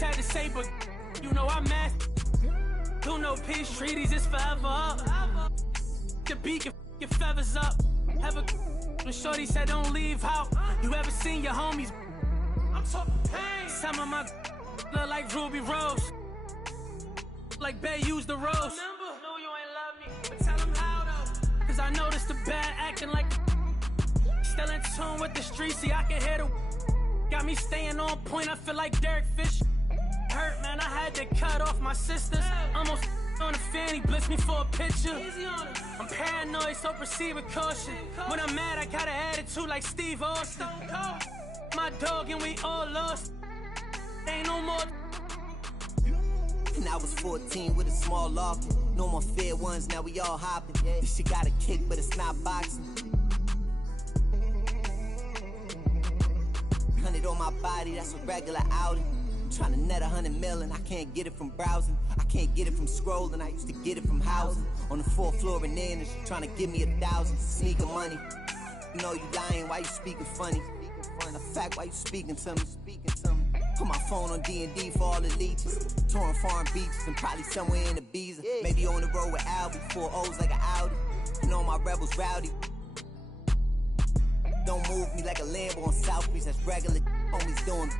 sad to say, but you know I'm mad. Do no peace treaties, it's forever up. The beat your feathers up. Ever when shorty said don't leave out. You ever seen your homies? I'm talking pain. Some of my look like Ruby Rose. Like Bay used the rose. No, you ain't love me. But tell them how though. Cause I noticed the bad acting like still in tune with the streets. See, I can hear the got me staying on point. I feel like Derek Fish. Hurt, man, I had to cut off my sisters. Almost on the fanny, blitz me for a picture. I'm paranoid, so proceed with caution. When I'm mad, I got an attitude like Steve Austin. My dog and we all lost. Ain't no more. And I was 14 with a small lock. No more fair ones, now we all hopping. This shit got a kick, but it's not boxing. 100 on my body, that's a regular outing. Trying to net 100 million, I can't get it from browsing. I can't get it from scrolling, I used to get it from housing. On the 4th floor and then, she trying to give me 1,000. Sneaking money. You know you lying, why you speaking funny? The fact, why you speaking to me? Put my phone on D&D for all the leeches. Touring foreign beaches and probably somewhere in Ibiza. Maybe on the road with Albie, 4 O's like an Audi. You know my rebels rowdy. Don't move me like a Lambo on South Beach, that's regular. Homies doing.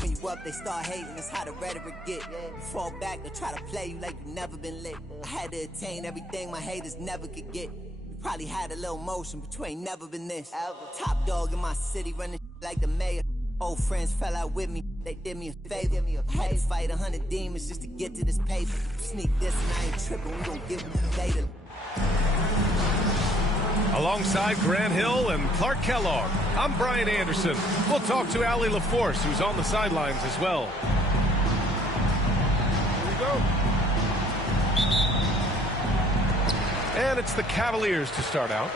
When you up, they start hating, that's how the rhetoric get. You fall back, they try to play you like you never been lit. I had to attain everything my haters never could get. You probably had a little motion, but you ain't never been this. Top dog in my city, running like the mayor. Old friends fell out with me, they did me a favor. I had to fight 100 demons just to get to this paper. Sneak this and I ain't tripping, we gon' give them later. Alongside Grant Hill and Clark Kellogg, I'm Brian Anderson. We'll talk to Allie LaForce, who's on the sidelines as well. Here we go. And it's the Cavaliers to start out.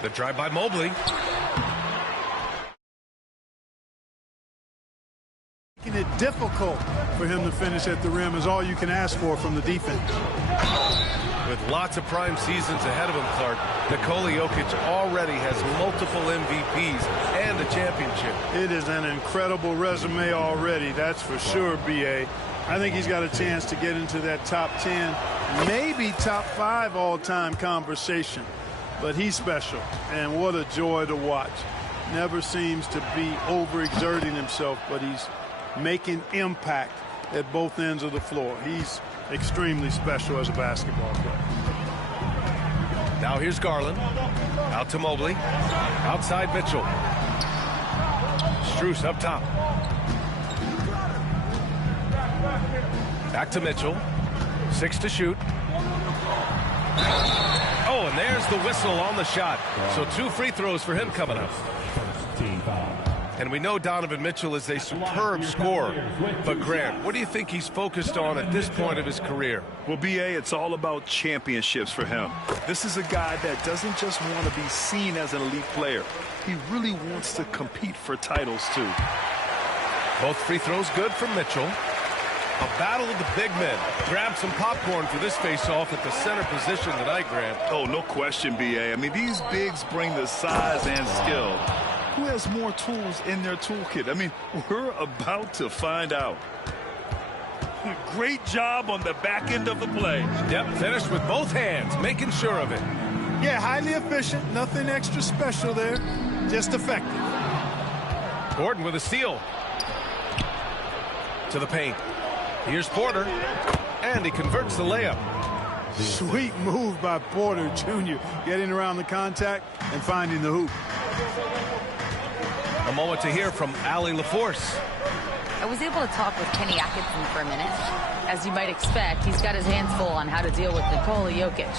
The drive by Mobley. Making it difficult for him to finish at the rim is all you can ask for from the defense. With lots of prime seasons ahead of him, Clark, Nikola Jokic already has multiple MVPs and a championship. It is an incredible resume already, that's for sure, B.A. I think he's got a chance to get into that top 10, maybe top 5 all-time conversation. But he's special, and what a joy to watch. Never seems to be overexerting himself, but he's making impact at both ends of the floor. He's extremely special as a basketball player. Now here's Garland. Out to Mobley. Outside Mitchell. Strus up top. Back to Mitchell. 6 to shoot. Oh, and there's the whistle on the shot. So 2 free throws for him coming up. And we know Donovan Mitchell is a superb scorer. But, Grant, what do you think he's focused on at this point of his career? Well, B.A., it's all about championships for him. This is a guy that doesn't just want to be seen as an elite player. He really wants to compete for titles, too. Both free throws good from Mitchell. A battle of the big men. Grab some popcorn for this face-off at the center position tonight, Grant. Oh, no question, B.A. I mean, these bigs bring the size and skill. Who has more tools in their toolkit? I mean, we're about to find out. Great job on the back end of the play. Yep, finished with both hands, making sure of it. Yeah, highly efficient. Nothing extra special there. Just effective. Gordon with a steal. To the paint. Here's Porter. And he converts the layup. Sweet move by Porter Jr. Getting around the contact and finding the hoop. A moment to hear from Allie LaForce. I was able to talk with Kenny Atkinson for a minute. As you might expect, he's got his hands full on how to deal with Nikola Jokic.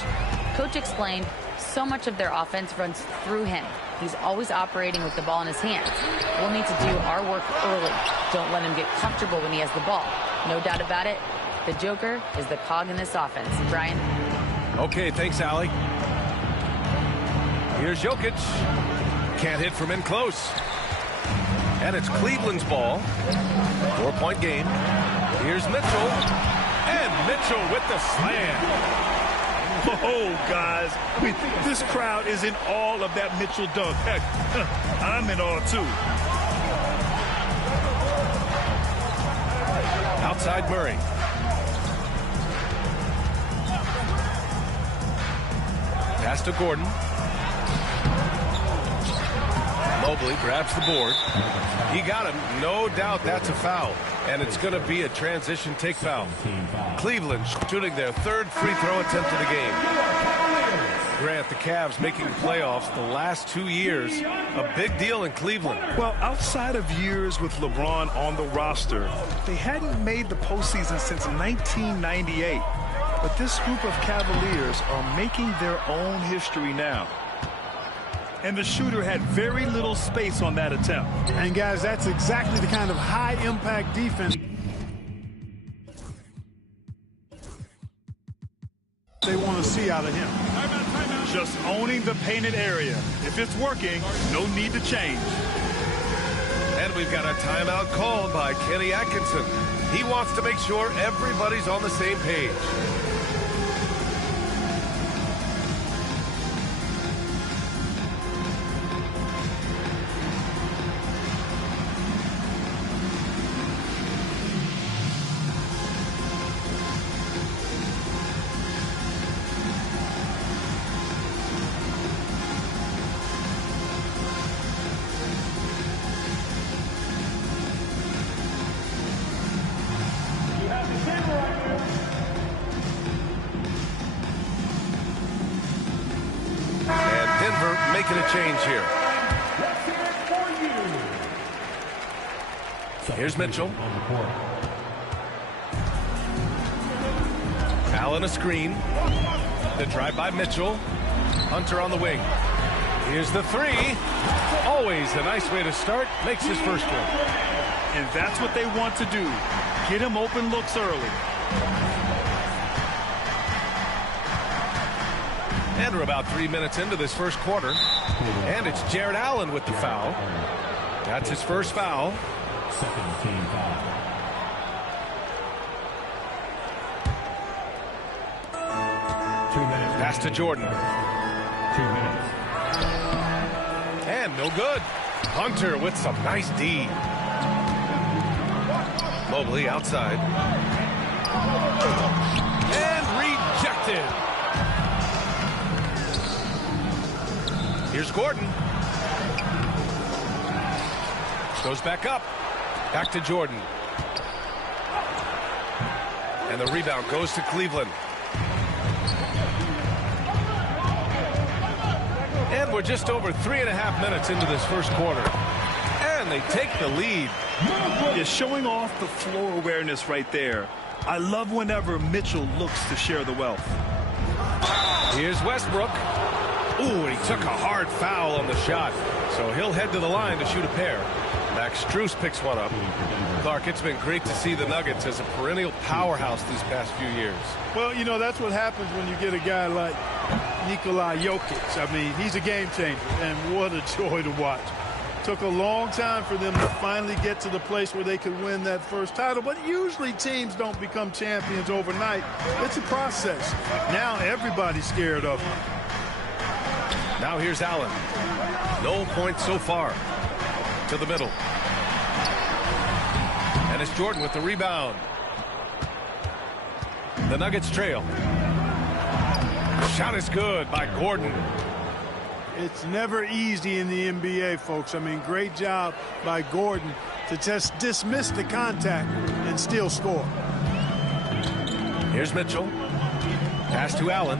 Coach explained so much of their offense runs through him. He's always operating with the ball in his hands. We'll need to do our work early. Don't let him get comfortable when he has the ball. No doubt about it, the Joker is the cog in this offense. Brian? Okay, thanks, Allie. Here's Jokic. Can't hit from in close. And it's Cleveland's ball. 4-point game. Here's Mitchell. And Mitchell with the slam. Oh, guys, I mean, this crowd is in awe of that Mitchell dunk. Heck, I'm in awe, too. Outside Murray. Pass to Gordon. Mobley grabs the board. He got him. No doubt that's a foul. And it's going to be a transition take foul. Cleveland shooting their third free throw attempt of the game. Grant, the Cavs making the playoffs the last 2 years. A big deal in Cleveland. Well, outside of years with LeBron on the roster, they hadn't made the postseason since 1998. But this group of Cavaliers are making their own history now. And the shooter had very little space on that attempt. And guys, that's exactly the kind of high-impact defense they want to see out of him. Just owning the painted area. If it's working, no need to change. And we've got a timeout called by Kenny Atkinson. He wants to make sure everybody's on the same page. Making a change here. Here's Mitchell. Allen a screen. The drive by Mitchell. Hunter on the wing. Here's the three. Always a nice way to start. Makes his first one. And that's what they want to do. Get him open looks early. And we're about 3 minutes into this first quarter. And it's Jared Allen with the foul. That's his first foul. Second team foul. Pass to Jordan. 2 minutes. And no good. Hunter with some nice D. Mobley outside. And rejected. Here's Gordon. Goes back up. Back to Jordan. And the rebound goes to Cleveland. And we're just over 3.5 minutes into this first quarter. And they take the lead. Is showing off the floor awareness right there. I love whenever Mitchell looks to share the wealth. Here's Westbrook. Ooh, he took a hard foul on the shot. So he'll head to the line to shoot a pair. Max Strus picks one up. Clark, it's been great to see the Nuggets as a perennial powerhouse these past few years. Well, you know, that's what happens when you get a guy like Nikola Jokic. I mean, he's a game changer, and what a joy to watch. Took a long time for them to finally get to the place where they could win that first title, but usually teams don't become champions overnight. It's a process. Now everybody's scared of him. Now here's Allen. No points so far. To the middle. And it's Jordan with the rebound. The Nuggets trail. Shot is good by Gordon. It's never easy in the NBA, folks. I mean, great job by Gordon to just dismiss the contact and still score. Here's Mitchell. Pass to Allen.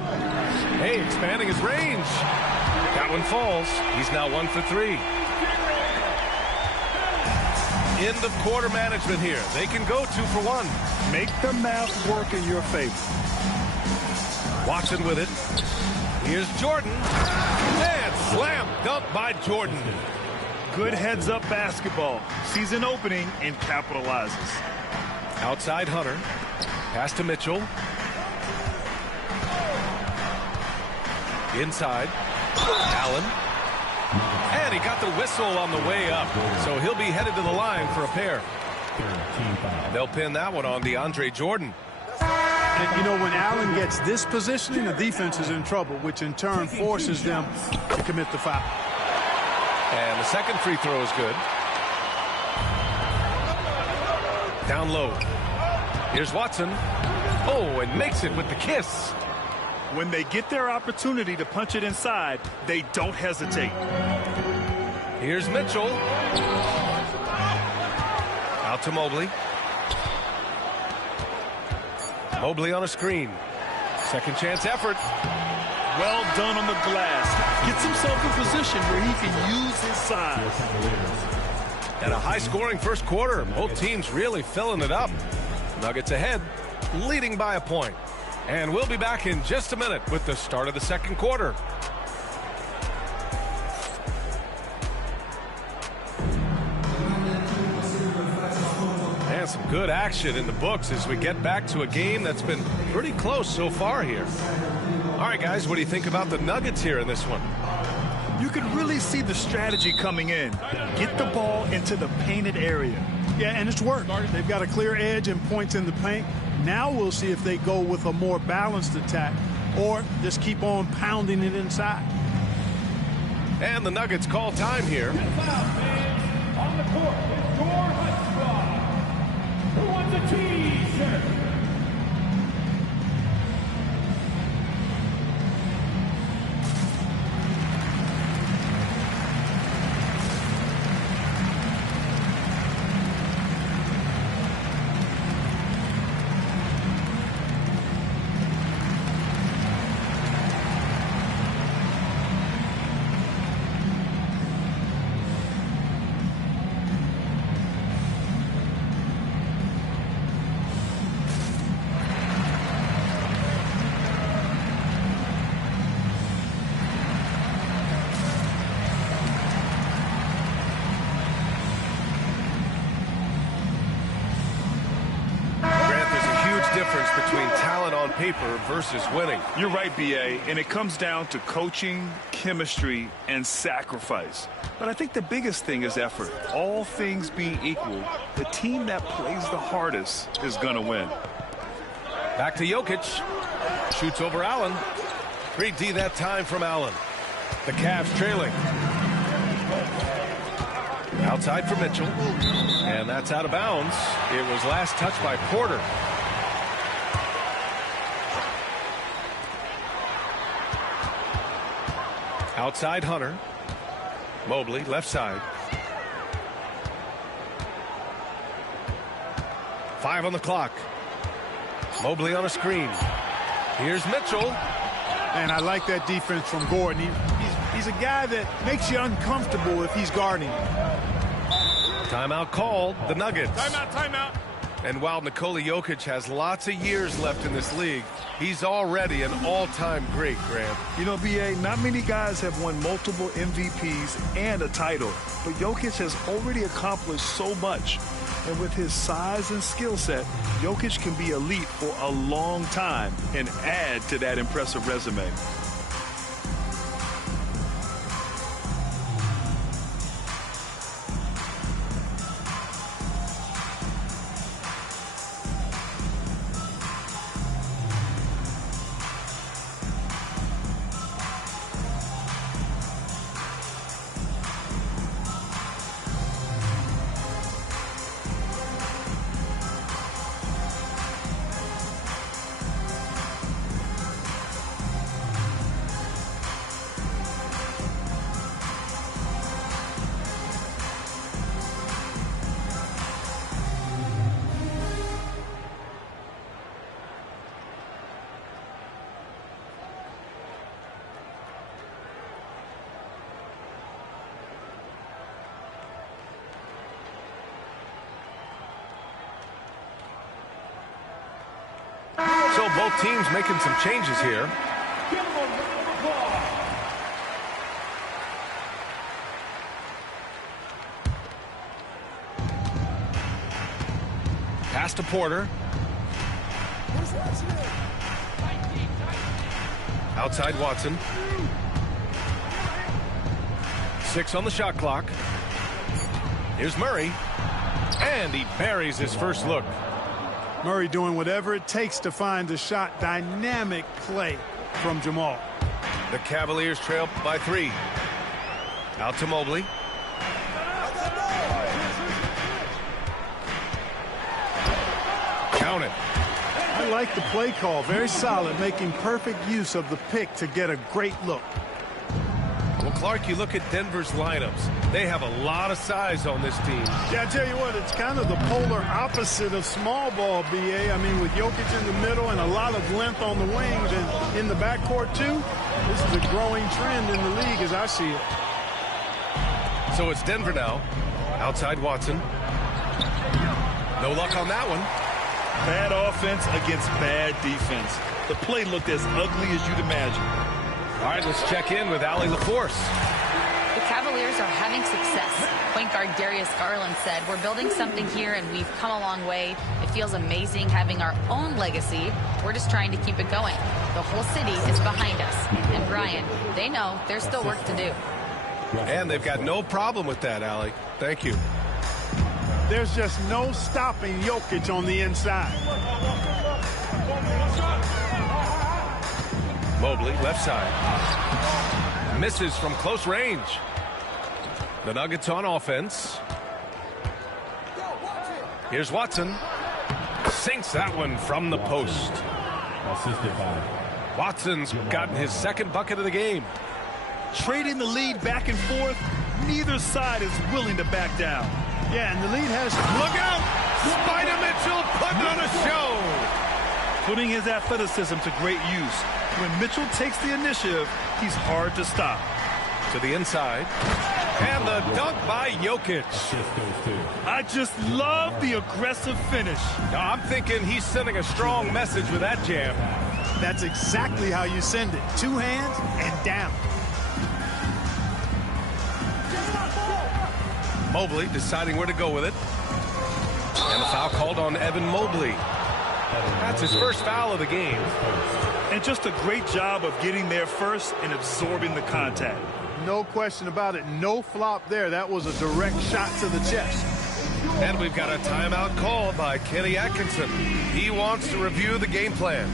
Hey, expanding his range. That one falls. He's now 1 for 3. End of quarter management here. They can go 2 for 1. Make the math work in your favor. Watson with it. Here's Jordan. And slam dunk by Jordan. Good heads-up basketball. Sees an opening and capitalizes. Outside Hunter. Pass to Mitchell. Inside. Allen. And he got the whistle on the way up. So he'll be headed to the line for a pair. They'll pin that one on DeAndre Jordan. And, you know, when Allen gets this positioning, the defense is in trouble, which in turn forces them to commit the foul. And the second free throw is good. Down low. Here's Watson. Oh, and makes it with the kiss. When they get their opportunity to punch it inside, they don't hesitate. Here's Mitchell. Out to Mobley. Mobley on a screen. Second chance effort. Well done on the glass. Gets himself in position where he can use his size. And a high-scoring first quarter. Both teams really filling it up. Nuggets ahead, leading by a point. And we'll be back in just a minute with the start of the second quarter. And some good action in the books as we get back to a game that's been pretty close so far here. All right, guys, what do you think about the Nuggets here in this one? You can really see the strategy coming in. Get the ball into the painted area. Yeah, and it's worked. They've got a clear edge and points in the paint. Now we'll see if they go with a more balanced attack or just keep on pounding it inside. And the Nuggets call time here. On the court is your hot squad. Who wants a T-shirt? Between talent on paper versus winning. You're right, B.A., and it comes down to coaching, chemistry, and sacrifice. But I think the biggest thing is effort. All things being equal, the team that plays the hardest is going to win. Back to Jokic. Shoots over Allen. 3D that time from Allen. The Cavs trailing. Outside for Mitchell. And that's out of bounds. It was last touched by Porter. Outside Hunter. Mobley left side. 5 on the clock. Mobley on a screen. Here's Mitchell. And I like that defense from Gordon. He's a guy that makes you uncomfortable if he's guarding. Timeout called. The Nuggets. Timeout. And while Nikola Jokic has lots of years left in this league, he's already an all-time great, Grant. You know, B.A., not many guys have won multiple MVPs and a title, but Jokic has already accomplished so much. And with his size and skill set, Jokic can be elite for a long time and add to that impressive resume. So both teams making some changes here. Pass to Porter. Outside Watson. 6 on the shot clock. Here's Murray. And he buries his first look. Murray doing whatever it takes to find the shot. Dynamic play from Jamal. The Cavaliers trail by 3. Out to Mobley. Count it. I like the play call. Very solid, making perfect use of the pick to get a great look. Well, Clark, you look at Denver's lineups. They have a lot of size on this team. Yeah, I tell you what, it's kind of the polar opposite of small ball, B.A. I mean, with Jokic in the middle and a lot of length on the wings and in the backcourt, too, this is a growing trend in the league as I see it. So it's Denver now. Outside Watson. No luck on that one. Bad offense against bad defense. The play looked as ugly as you'd imagine. All right, let's check in with Allie LaForce. The Cavaliers are having success. Point guard Darius Garland said, "We're building something here and we've come a long way. It feels amazing having our own legacy. We're just trying to keep it going. The whole city is behind us." And Brian, they know there's still work to do. And they've got no problem with that, Allie. Thank you. There's just no stopping Jokic on the inside. Mobley, left side. Misses from close range. The Nuggets on offense. Here's Watson. Sinks that one from the post. Watson's gotten his second bucket of the game. Trading the lead back and forth, neither side is willing to back down. Yeah, and the lead has... Look out! Spider Mitchell putting on a show! Putting his athleticism to great use. When Mitchell takes the initiative, he's hard to stop. To the inside. And the dunk by Jokic. I just love the aggressive finish. Now, I'm thinking he's sending a strong message with that jam. That's exactly how you send it. Two hands and down. Mobley deciding where to go with it. And a foul called on Evan Mobley. That's his first foul of the game. And just a great job of getting there first and absorbing the contact. No question about it. No flop there. That was a direct shot to the chest. And we've got a timeout called by Kenny Atkinson. He wants to review the game plan.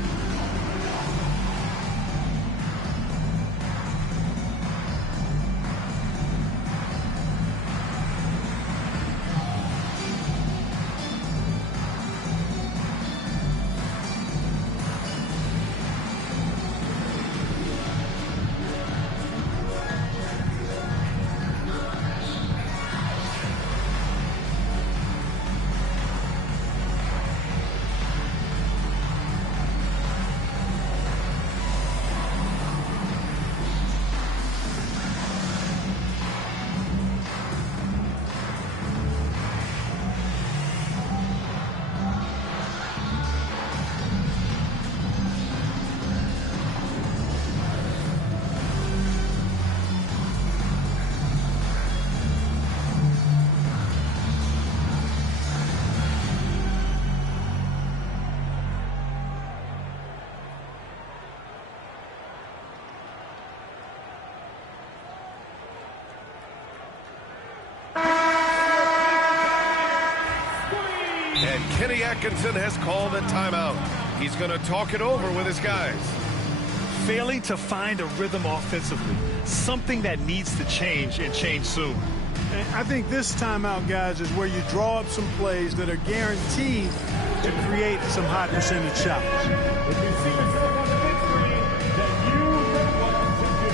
And Kenny Atkinson has called a timeout. He's going to talk it over with his guys. Failing to find a rhythm offensively, something that needs to change and change soon. And I think this timeout, guys, is where you draw up some plays that are guaranteed to create some high percentage shots. If you see yourself on the big screen, then you know what to do.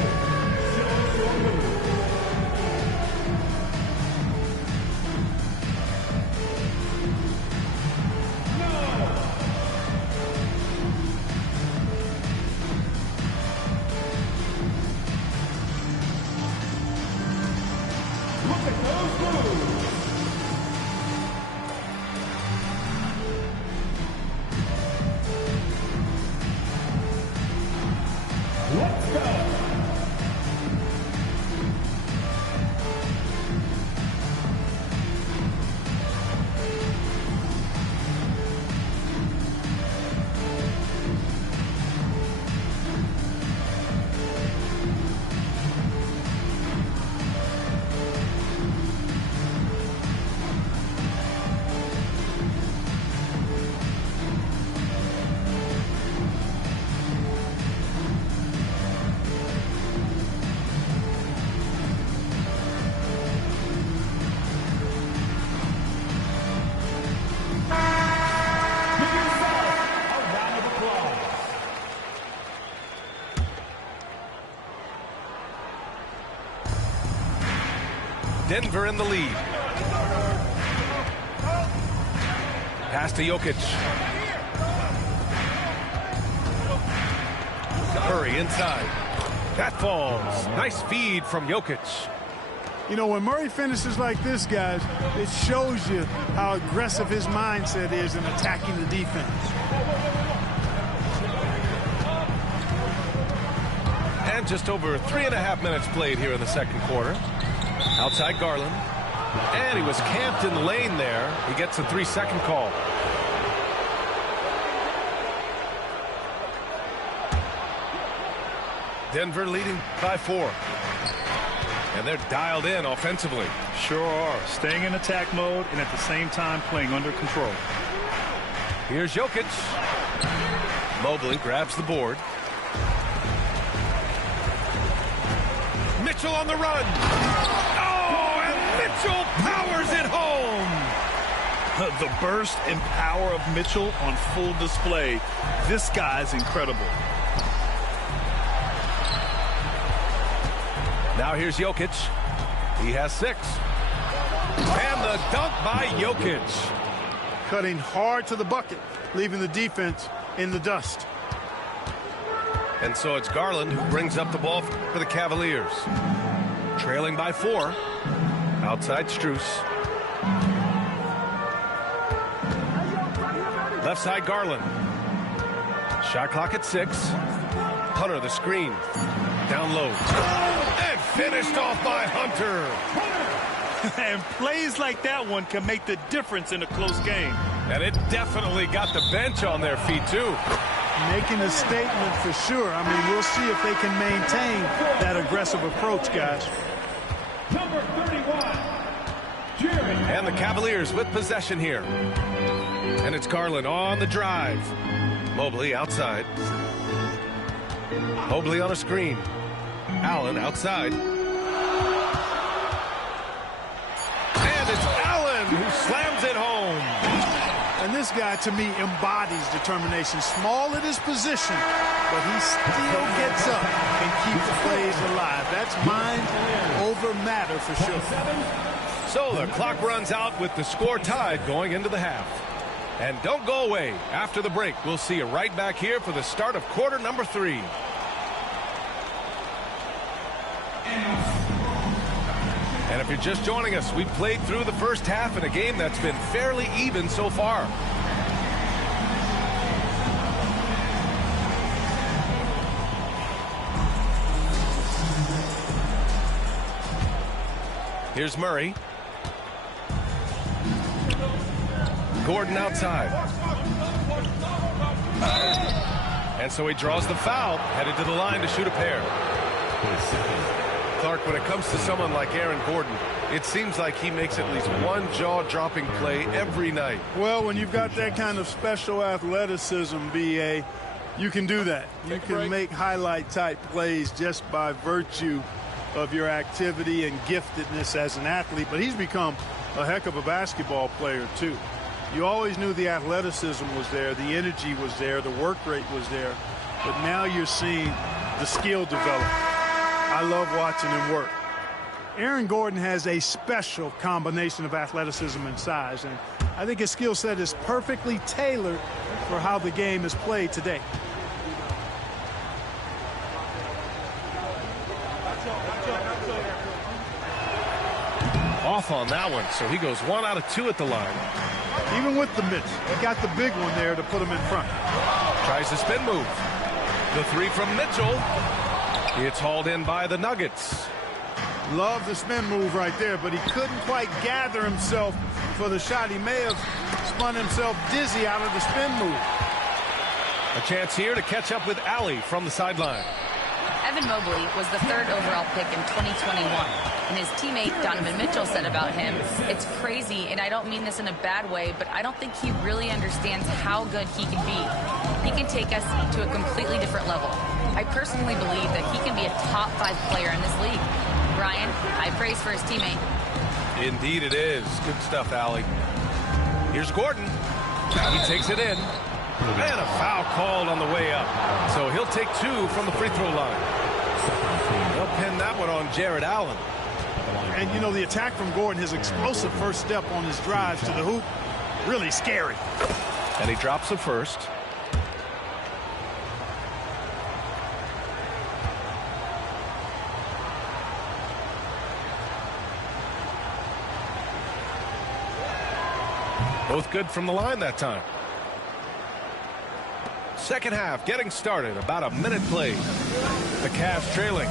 Look at those moves. Denver in the lead. Pass to Jokic. Murray inside. That falls. Nice feed from Jokic. You know, when Murray finishes like this, guys, it shows you how aggressive his mindset is in attacking the defense. And just over 3.5 minutes played here in the second quarter. Outside Garland. And he was camped in the lane there. He gets a 3-second call. Denver leading by 4. And they're dialed in offensively. Sure are. Staying in attack mode and at the same time playing under control. Here's Jokic. Mobley grabs the board. Mitchell on the run. Oh, and Mitchell powers it home. The burst and power of Mitchell on full display. This guy's incredible. Now here's Jokic. He has 6. And the dunk by Jokic. Cutting hard to the bucket, leaving the defense in the dust. And so it's Garland who brings up the ball for the Cavaliers. Trailing by 4. Outside Strus. Left side Garland. Shot clock at 6. Hunter the screen. Down low. And finished off by Hunter. And plays like that one can make the difference in a close game. And it definitely got the bench on their feet, too. Making a statement for sure. I mean, we'll see if they can maintain that aggressive approach, guys. Number 31, Jared. And the Cavaliers with possession here. And it's Garland on the drive. Mobley outside. Mobley on a screen. Allen outside. And it's Allen who slams it home. And this guy, to me, embodies determination. Small at his position, but he still gets up and keeps plays alive. That's mind over matter for sure. So the clock runs out with the score tied going into the half. And don't go away. After the break, we'll see you right back here for the start of quarter number 3. And if you're just joining us, we've played through the first half in a game that's been fairly even so far. Here's Murray. Gordon outside. And so he draws the foul, headed to the line to shoot a pair. Clark, when it comes to someone like Aaron Gordon, it seems like he makes at least one jaw-dropping play every night. Well, when you've got that kind of special athleticism, B.A., you can do that. You can make highlight-type plays just by virtue of your activity and giftedness as an athlete. But he's become a heck of a basketball player, too. You always knew the athleticism was there, the energy was there, the work rate was there. But now you're seeing the skill develop. I love watching him work. Aaron Gordon has a special combination of athleticism and size, and I think his skill set is perfectly tailored for how the game is played today. Off on that one, so he goes 1 out of 2 at the line. Even with the miss, he got the big one there to put him in front. Tries the spin move. The 3 from Mitchell. It's hauled in by the Nuggets. Love the spin move right there, but he couldn't quite gather himself for the shot. He may have spun himself dizzy out of the spin move. A chance here to catch up with Allie from the sideline. Evan Mobley was the 3rd overall pick in 2021. And his teammate Donovan Mitchell said about him, "It's crazy, and I don't mean this in a bad way, but I don't think he really understands how good he can be. He can take us to a completely different level. I personally believe that he can be a top 5 player in this league." Brian, high praise for his teammate. Indeed it is. Good stuff, Allie. Here's Gordon. He takes it in. And a foul called on the way up. So he'll take 2 from the free throw line. They'll pin that one on Jared Allen. And, you know, the attack from Gordon, his explosive first step on his drives to the hoop, really scary. And he drops the first. Both good from the line that time. Second half getting started. About a minute played. The Cavs trailing.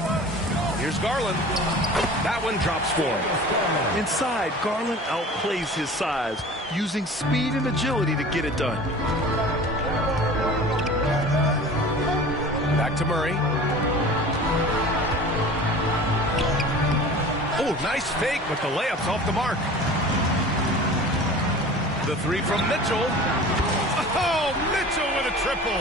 Here's Garland. That one drops for him. Inside, Garland outplays his size, using speed and agility to get it done. Back to Murray. Oh, nice fake, but the layup's off the mark. The three from Mitchell. Oh, Mitchell with a triple.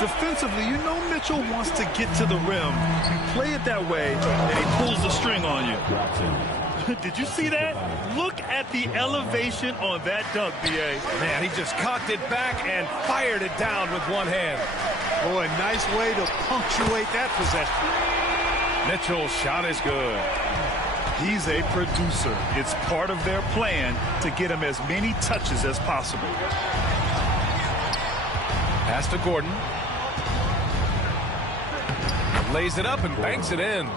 Defensively, you know Mitchell wants to get to the rim. You play it that way, and he pulls the string on you. Did you see that? Look at the elevation on that dunk, B.A. Man, he just cocked it back and fired it down with one hand. Boy, nice way to punctuate that possession. Mitchell's shot is good. He's a producer. It's part of their plan to get him as many touches as possible. Pass to Gordon. Lays it up and banks it in.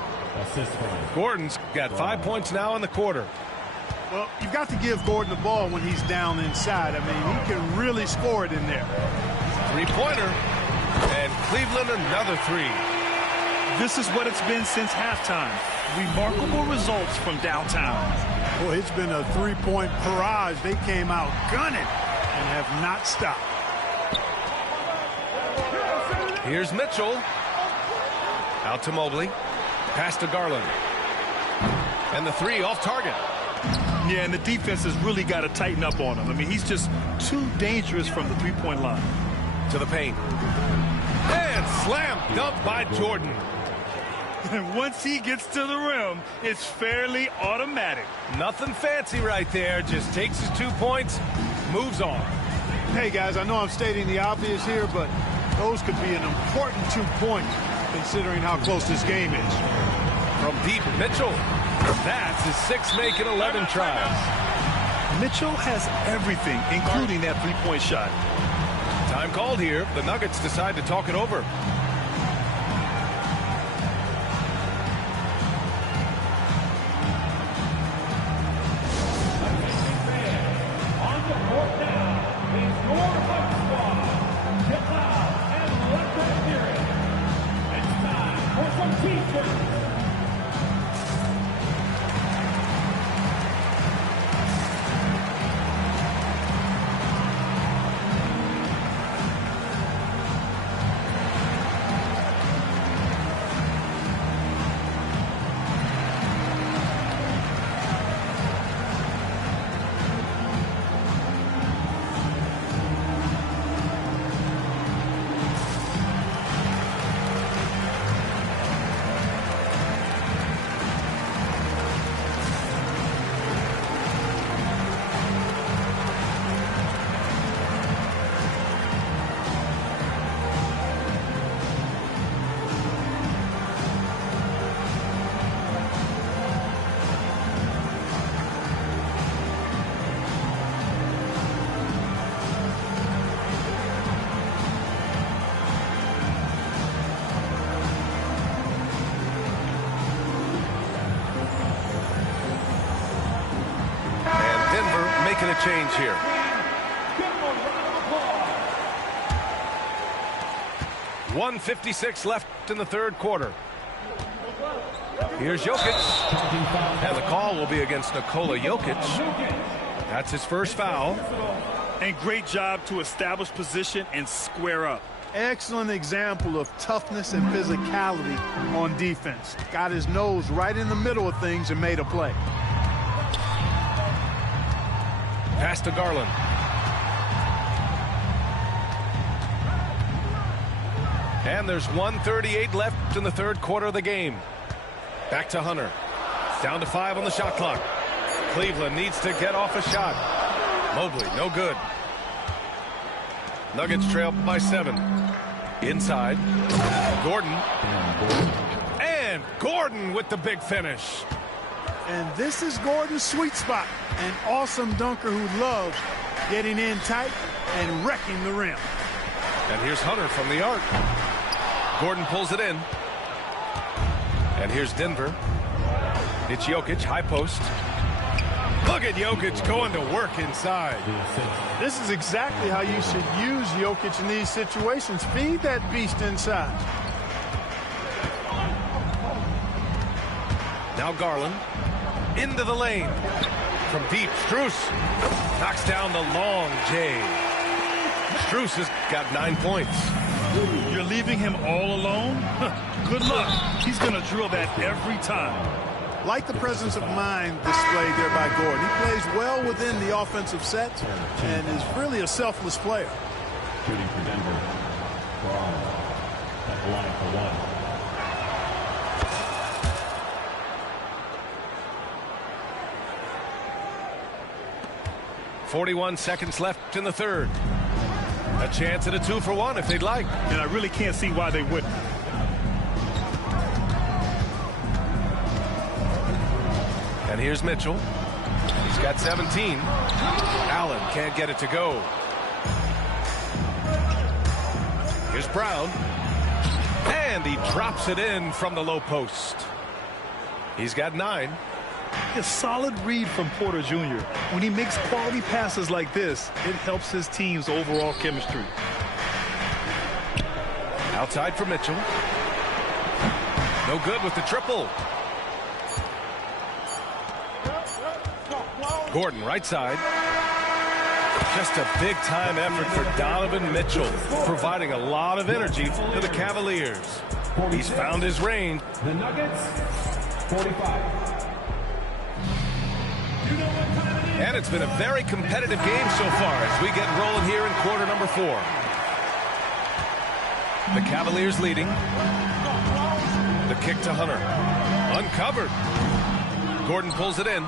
Gordon's got 5 points now in the quarter. Well, you've got to give Gordon the ball when he's down inside. I mean, he can really score it in there. Three-pointer. And Cleveland another three. This is what it's been since halftime. Remarkable results from downtown. Boy, it's been a three-point barrage. They came out gunning and have not stopped. Here's Mitchell. Out to Mobley. Pass to Garland. And the three off target. Yeah, and the defense has really got to tighten up on him. I mean, he's just too dangerous from the three-point line. To the paint. And slam dunk by Jordan. And once he gets to the rim, it's fairly automatic. Nothing fancy right there. Just takes his 2 points, moves on. Hey, guys, I know I'm stating the obvious here, but those could be an important 2 points considering how close this game is. From deep, Mitchell. That's his sixth make in 11 tries. Mitchell has everything, including that three-point shot. Time called here. The Nuggets decide to talk it over. Making a change here. .156 left in the third quarter. Here's Jokic. And the call will be against Nikola Jokic. That's his first foul. And great job to establish position and square up. Excellent example of toughness and physicality on defense. Got his nose right in the middle of things and made a play. Pass to Garland. And there's 1:38 left in the third quarter of the game. Back to Hunter. Down to 5 on the shot clock. Cleveland needs to get off a shot. Mobley, no good. Nuggets trail by 7. Inside. Gordon. And Gordon with the big finish. And this is Gordon's sweet spot. An awesome dunker who loves getting in tight and wrecking the rim. And here's Hunter from the arc. Gordon pulls it in. And here's Denver. It's Jokic, high post. Look at Jokic going to work inside. This is exactly how you should use Jokic in these situations. Feed that beast inside. Now Garland into the lane. From deep, Strus knocks down the long J. Strus has got 9 points. You're leaving him all alone? Good luck. He's going to drill that every time. Like the presence of mind displayed there by Gordon. He plays well within the offensive set and is really a selfless player. Shooting for Denver. Braun at the line for one. 41 seconds left in the third. A chance at a 2-for-1 if they'd like. And I really can't see why they wouldn't. And here's Mitchell. He's got 17. Allen can't get it to go. Here's Brown. And he drops it in from the low post. He's got 9. A solid read from Porter Jr. When he makes quality passes like this, it helps his team's overall chemistry. Outside for Mitchell. No good with the triple. Gordon right side. Just a big-time effort for Donovan Mitchell, providing a lot of energy for the Cavaliers. He's found his range. The Nuggets, 45. And it's been a very competitive game so far as we get rolling here in quarter number 4. The Cavaliers leading. The kick to Hunter. Uncovered. Gordon pulls it in.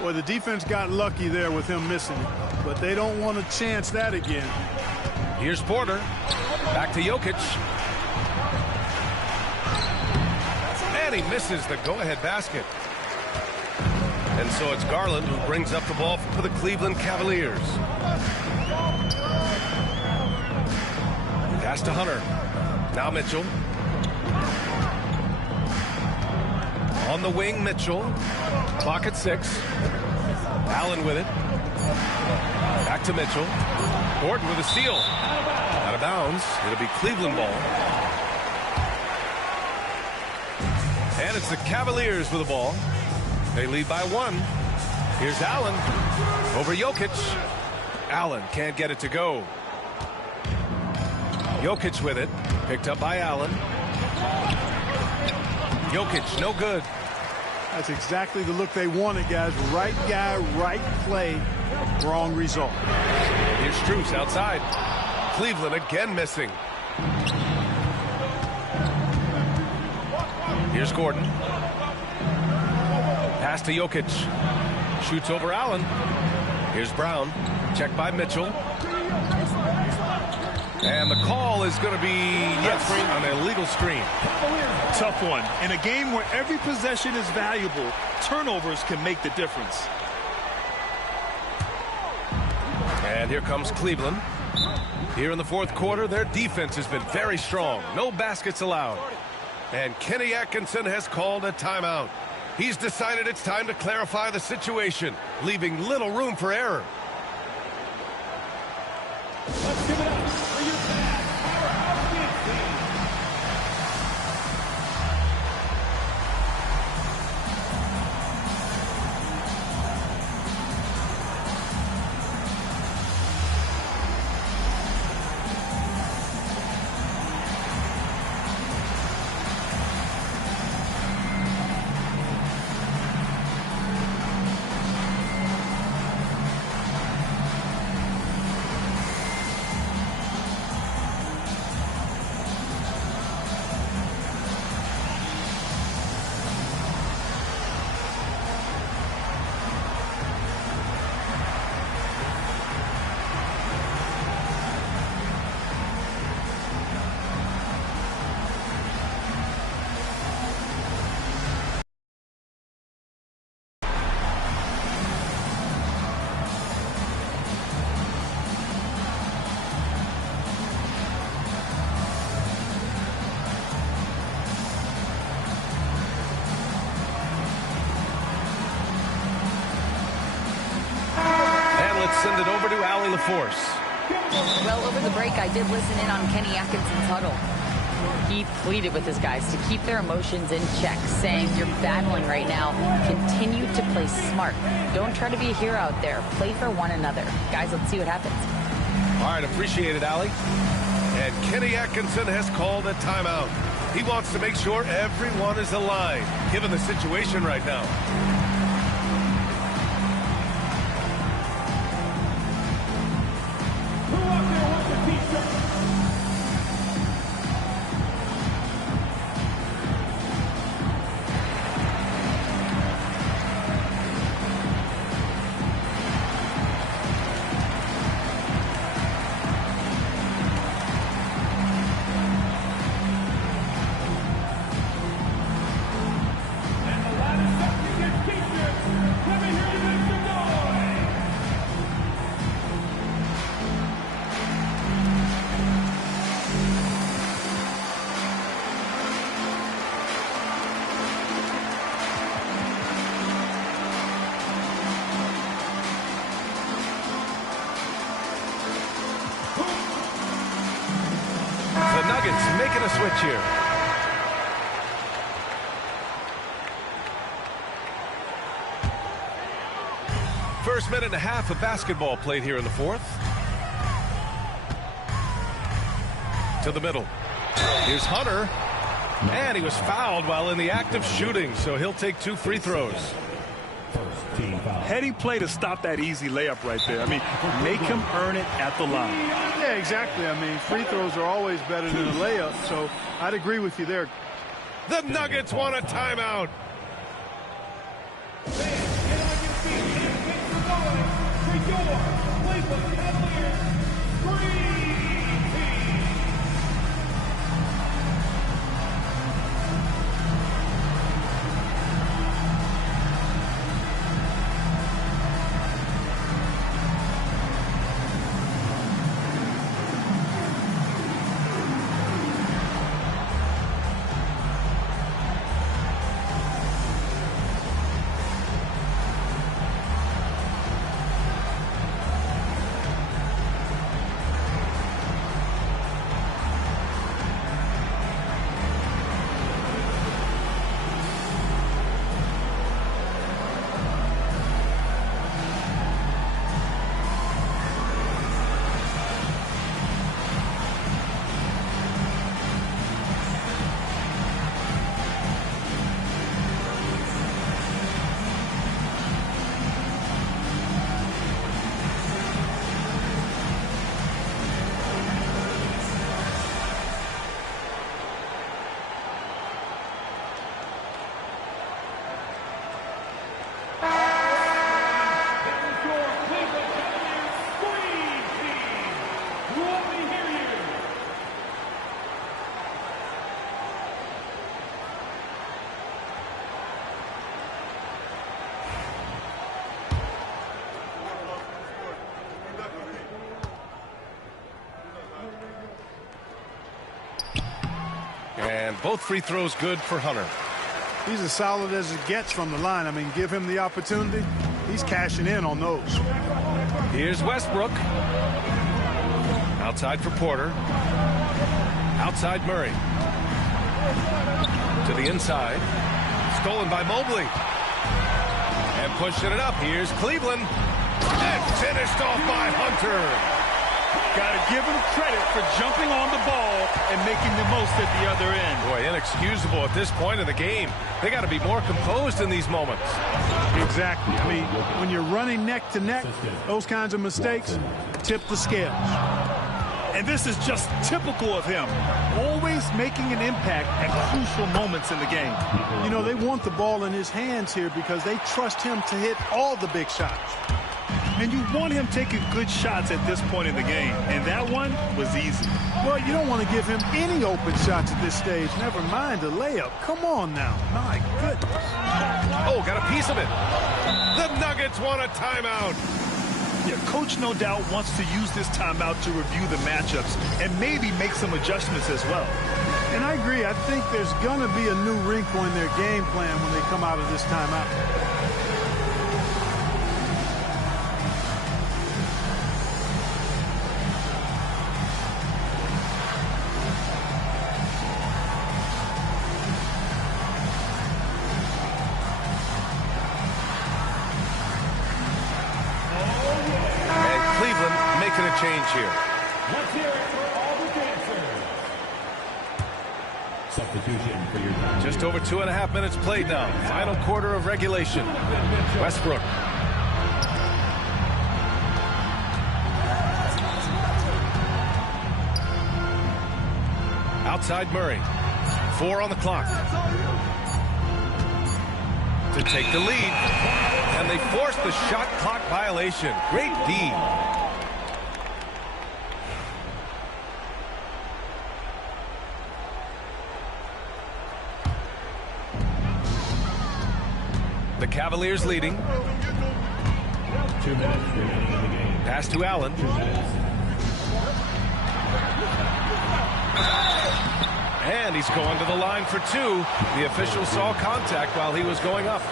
Well, the defense got lucky there with him missing it, but they don't want to chance that again. Here's Porter. Back to Jokic. And he misses the go-ahead basket. And so it's Garland who brings up the ball for the Cleveland Cavaliers. Pass to Hunter. Now Mitchell. On the wing, Mitchell. Clock at 6. Allen with it. Back to Mitchell. Gordon with a steal. Out of bounds. It'll be Cleveland ball. And it's the Cavaliers with the ball. They lead by 1. Here's Allen over Jokic. Allen can't get it to go. Jokic with it. Picked up by Allen. Jokic, no good. That's exactly the look they wanted, guys. Right guy, right play, wrong result. Here's Strus outside. Cleveland again missing. Here's Gordon. Pass to Jokic. Shoots over Allen. Here's Brown. Checked by Mitchell. And the call is going to be, yes, an illegal screen. Tough one. In a game where every possession is valuable, turnovers can make the difference. And here comes Cleveland. Here in the fourth quarter, their defense has been very strong. No baskets allowed. And Kenny Atkinson has called a timeout. He's decided it's time to clarify the situation, leaving little room for error. Let's give it up for your powerhouse team. let's send it over to Allie LaForce. Well, over the break, I did listen in on Kenny Atkinson's huddle. He pleaded with his guys to keep their emotions in check, saying, you're battling right now. Continue to play smart. Don't try to be a hero out there. Play for one another. Guys, let's see what happens. All right, appreciate it, Allie. And Kenny Atkinson has called a timeout. He wants to make sure everyone is aligned, given the situation right now. Who out there wants a t-shirt? Making a switch here. First minute and a half of basketball played here in the fourth. To the middle. Here's Hunter. And he was fouled while in the act of shooting, so he'll take 2 free throws. Heady play to stop that easy layup right there. I mean, make him earn it at the line. Yeah, exactly. I mean, free throws are always better than a layup, so I'd agree with you there. The Nuggets want a timeout. And both free throws good for Hunter. He's as solid as it gets from the line. I mean, give him the opportunity. He's cashing in on those. Here's Westbrook. Outside for Porter. Outside Murray. To the inside. Stolen by Mobley. And pushing it up. Here's Cleveland. And finished off by Hunter. Got to give him credit for jumping on the ball and making the most at the other end. Boy, inexcusable at this point in the game. They got to be more composed in these moments. Exactly. I mean, when you're running neck to neck, those kinds of mistakes tip the scales. And this is just typical of him. Always making an impact at crucial moments in the game. You know, they want the ball in his hands here because they trust him to hit all the big shots. And you want him taking good shots at this point in the game. And that one was easy. Well, you don't want to give him any open shots at this stage. Never mind a layup. Come on now. My goodness. Oh, got a piece of it. The Nuggets want a timeout. Yeah, coach no doubt wants to use this timeout to review the matchups and maybe make some adjustments as well. And I agree. I think there's going to be a new wrinkle in their game plan when they come out of this timeout. change here. Let's hear it for all the dancers. Substitution for your time. Just over 2.5 minutes played now. Final quarter of regulation. Westbrook. Outside Murray. 4 on the clock. To take the lead. And they force the shot clock violation. Great D. The Cavaliers leading. 2 minutes remaining in the game. Pass to Allen. 2 minutes. And he's going to the line for 2. The official saw contact while he was going up.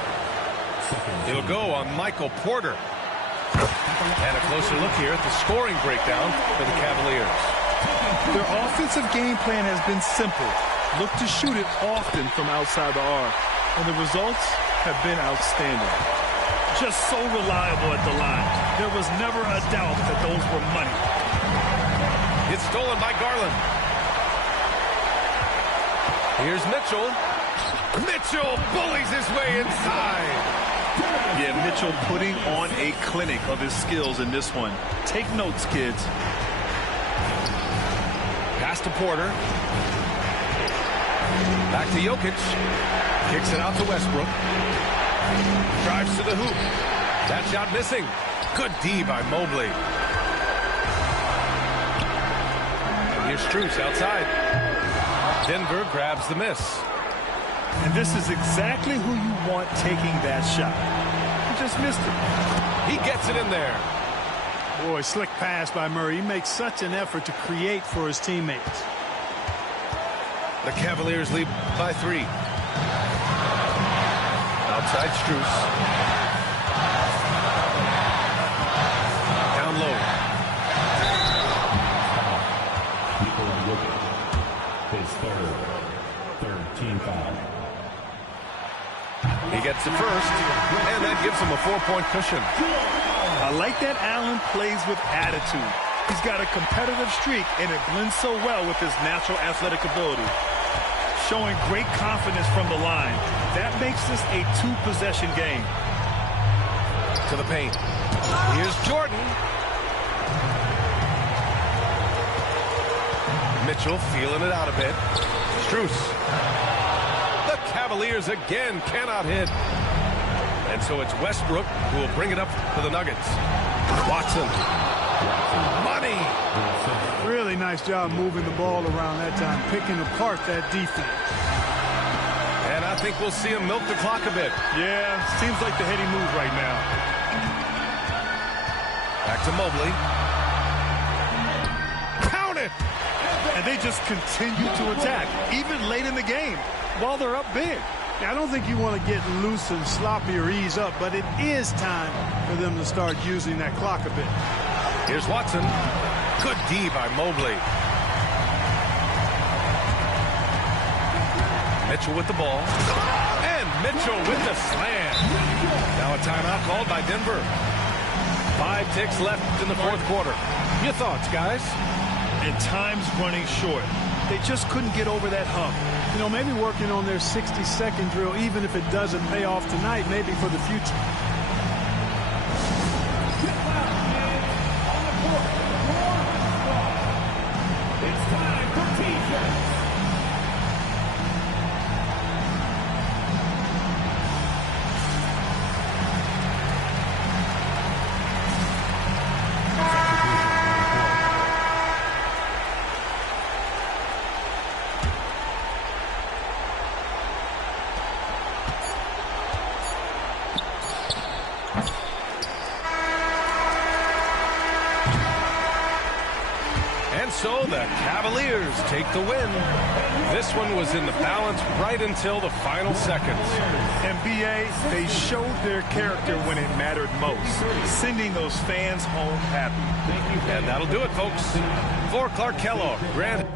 It'll go on Michael Porter. And a closer look here at the scoring breakdown for the Cavaliers. Their offensive game plan has been simple. Look to shoot it often from outside the arc. And the results have been outstanding. Just so reliable at the line. There was never a doubt that those were money. It's stolen by Garland. Here's Mitchell. Mitchell bullies his way inside. Yeah, Mitchell putting on a clinic of his skills in this one. Take notes, kids. Pass to Porter. Back to Jokic. Kicks it out to Westbrook. Drives to the hoop. That shot missing. Good D by Mobley. And here's Strus outside. Denver grabs the miss. And this is exactly who you want taking that shot. He just missed it. He gets it in there. Boy, slick pass by Murray. He makes such an effort to create for his teammates. The Cavaliers lead by 3. Outside Strus. Down low. His third team foul. He gets the first, and that gives him a 4-point cushion. I like that Allen plays with attitude. He's got a competitive streak, and it blends so well with his natural athletic ability. Showing great confidence from the line. That makes this a 2-possession game. To the paint. Here's Jordan. Mitchell feeling it out a bit. Strus. The Cavaliers again cannot hit. And so it's Westbrook who will bring it up for the Nuggets. Watson. Money. Really nice job moving the ball around that time, picking apart that defense. And I think we'll see him milk the clock a bit. Yeah, seems like the heady move right now. Back to Mobley. Count it! And they just continue to attack, even late in the game, while they're up big. I don't think you want to get loose and sloppy or ease up, but it is time for them to start using that clock a bit. Here's Watson. Good D by Mobley. Mitchell with the ball. And Mitchell with the slam. Now a timeout called by Denver. 5 ticks left in the 4th quarter. Your thoughts, guys? And time's running short. They just couldn't get over that hump. You know, maybe working on their 60-second drill, even if it doesn't pay off tonight, maybe for the future. It's time for T-shirts. So the Cavaliers take the win. This one was in the balance right until the final seconds. And BA, they showed their character when it mattered most, sending those fans home happy. And that'll do it, folks. For Clark Kellogg, Grant